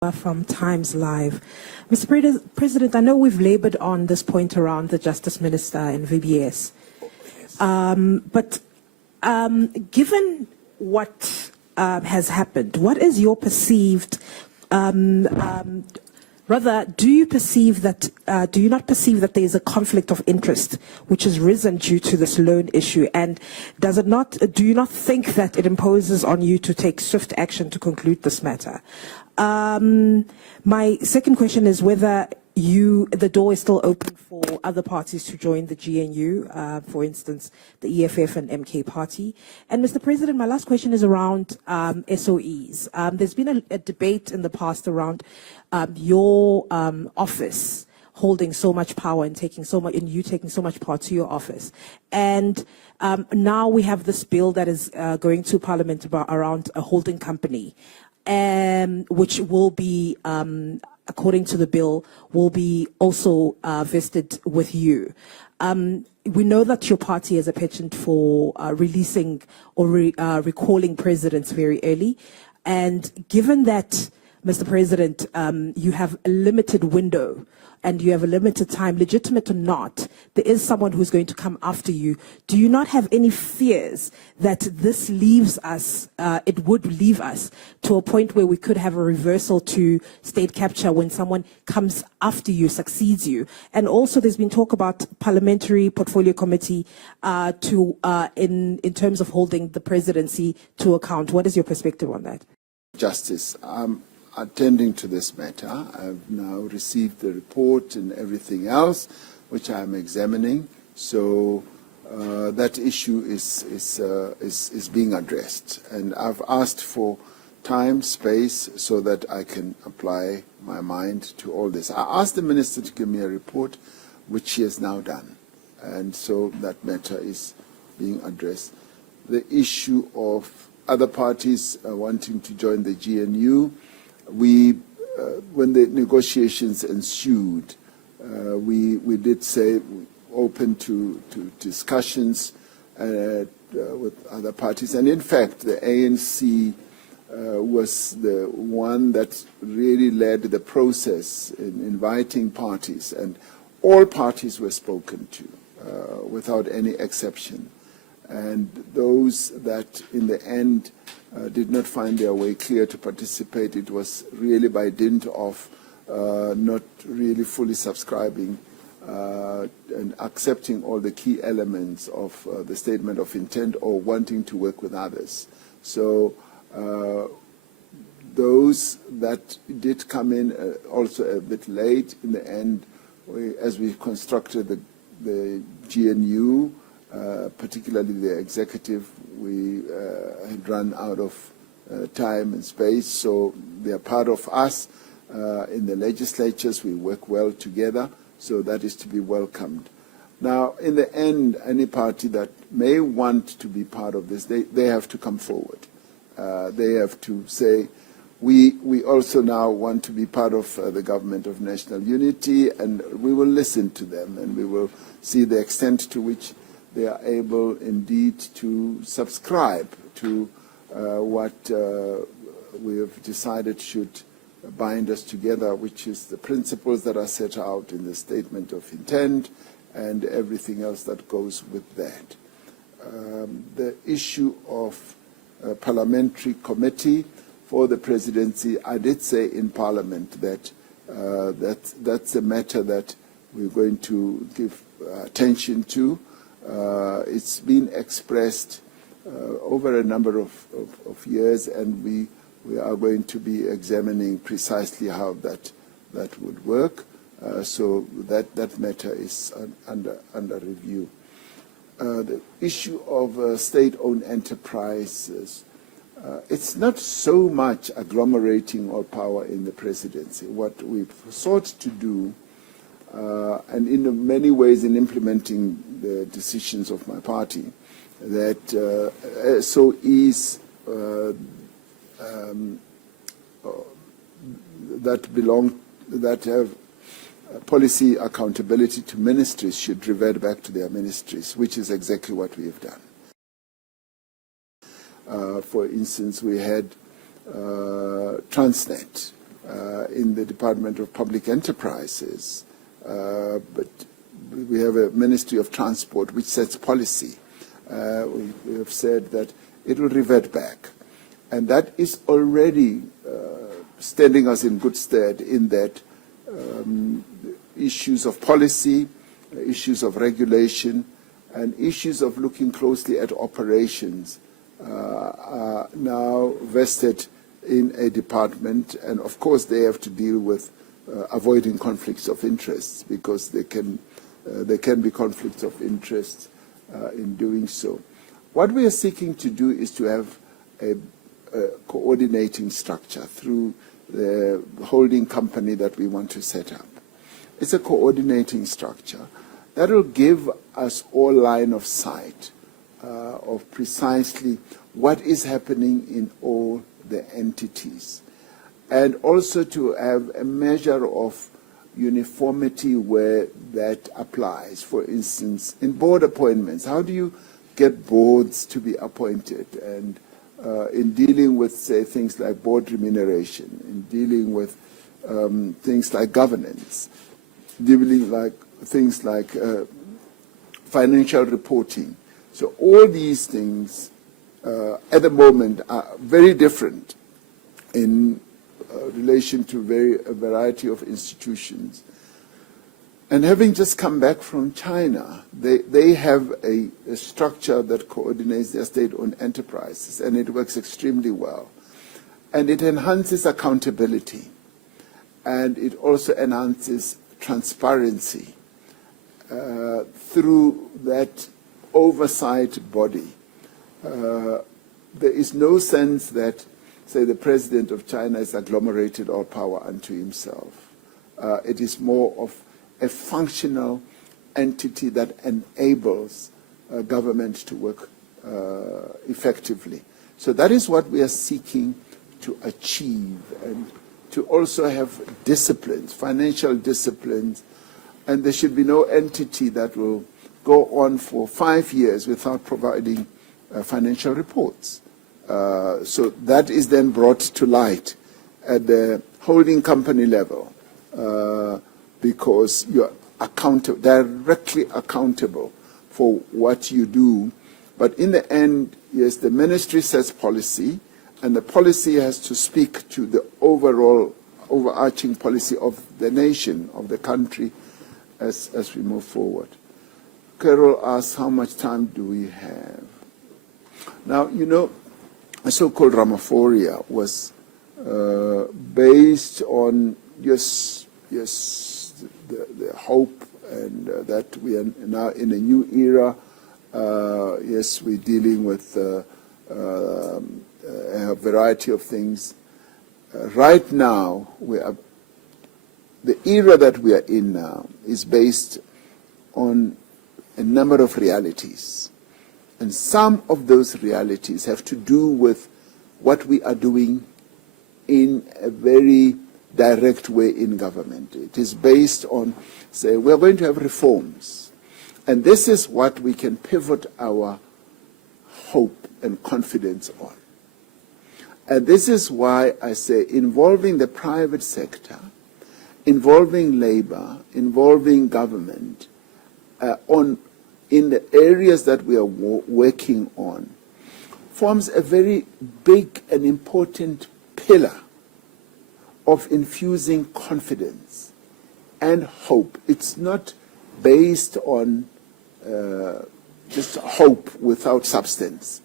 From Times Live. Mr. President, I know we've labored on this point around the Justice Minister and VBS. But given what has happened, what is your perceived, rather, do you not perceive that there is a conflict of interest which has risen due to this loan issue? And do you not think that it imposes on you to take swift action to conclude this matter? My second question is whether the door is still open for other parties to join the GNU, for instance, the EFF and MK party. And Mr. President, my last question is around SOEs. There's been a debate in the past around your office holding so much power and taking so much power to your office. And now we have this bill that is going to Parliament around a holding company, which will be, according to the bill, will be also vested with you. We know that your party has a penchant for releasing or recalling presidents very early. And given that, Mr. President, you have a limited window and you have a limited time, legitimate or not, there is someone who's going to come after you. Do you not have any fears that this leaves us, it would leave us to a point where we could have a reversal to state capture when someone comes after you, succeeds you? And also there's been talk about Parliamentary Portfolio Committee in terms of holding the presidency to account. What is your perspective on that? Justice, attending to this matter. I've now received the report and everything else, which I'm examining. So that issue is being addressed, and I've asked for time, space, so that I can apply my mind to all this. I asked the minister to give me a report, which she has now done, and so that matter is being addressed. The issue of other parties wanting to join the GNU. When the negotiations ensued, we did say open to discussions with other parties. And in fact, the ANC was the one that really led the process in inviting parties. And all parties were spoken to without any exception. And those that in the end did not find their way clear to participate, it was really by dint of not really fully subscribing and accepting all the key elements of the statement of intent or wanting to work with others. So those that did come in also a bit late in the end, as we constructed the GNU, particularly the executive, we had run out of time and space, so they are part of us. In the legislatures, we work well together, so that is to be welcomed. Now, in the end, any party that may want to be part of this, they have to come forward. They have to say, we also now want to be part of the government of national unity, and we will listen to them, and we will see the extent to which they are able indeed to subscribe to what we have decided should bind us together, which is the principles that are set out in the statement of intent and everything else that goes with that. The issue of a parliamentary committee for the presidency, I did say in Parliament that that's a matter that we're going to give attention to. It's been expressed over a number of years, and we are going to be examining precisely how that would work. So that matter is under review. The issue of state-owned enterprises, it's not so much agglomerating all power in the presidency. What we've sought to do, and in many ways in implementing the decisions of my party, that SOEs that have policy accountability to ministries should revert back to their ministries, which is exactly what we have done. For instance, we had Transnet in the Department of Public Enterprises, but we have a Ministry of Transport which sets policy. We have said that it will revert back. And that is already standing us in good stead in that issues of policy, issues of regulation, and issues of looking closely at operations are now vested in a department, and of course they have to deal with avoiding conflicts of interest, because there can be conflicts of interest in doing so. What we are seeking to do is to have a coordinating structure through the holding company that we want to set up. It's a coordinating structure that will give us all line of sight of precisely what is happening in all the entities, and also to have a measure of uniformity where that applies. For instance, in board appointments, how do you get boards to be appointed? And in dealing with, say, things like board remuneration, in dealing with things like governance, dealing like things like financial reporting. So all these things at the moment are very different in relation to a variety of institutions. And having just come back from China, they have a structure that coordinates their state-owned enterprises, and it works extremely well. And it enhances accountability, and it also enhances transparency through that oversight body. There is no sense that, say, the president of China has agglomerated all power unto himself. It is more of a functional entity that enables government to work effectively. So that is what we are seeking to achieve, and to also have disciplines, financial disciplines, and there should be no entity that will go on for 5 years without providing financial reports. So that is then brought to light at the holding company level, because you're directly accountable for what you do. But in the end, yes, the ministry sets policy, and the policy has to speak to the overall overarching policy of the nation, of the country, as we move forward. Carol asks, how much time do we have? Now, you know, the so-called Ramaphosa was based on the hope and that we are now in a new era. Yes, we're dealing with a variety of things. Right now, the era that we are in now is based on a number of realities. And some of those realities have to do with what we are doing in a very direct way in government. It is based on, say, we're going to have reforms. And this is what we can pivot our hope and confidence on. And this is why I say involving the private sector, involving labor, involving government in the areas that we are working on forms a very big and important pillar of infusing confidence and hope. It's not based on just hope without substance.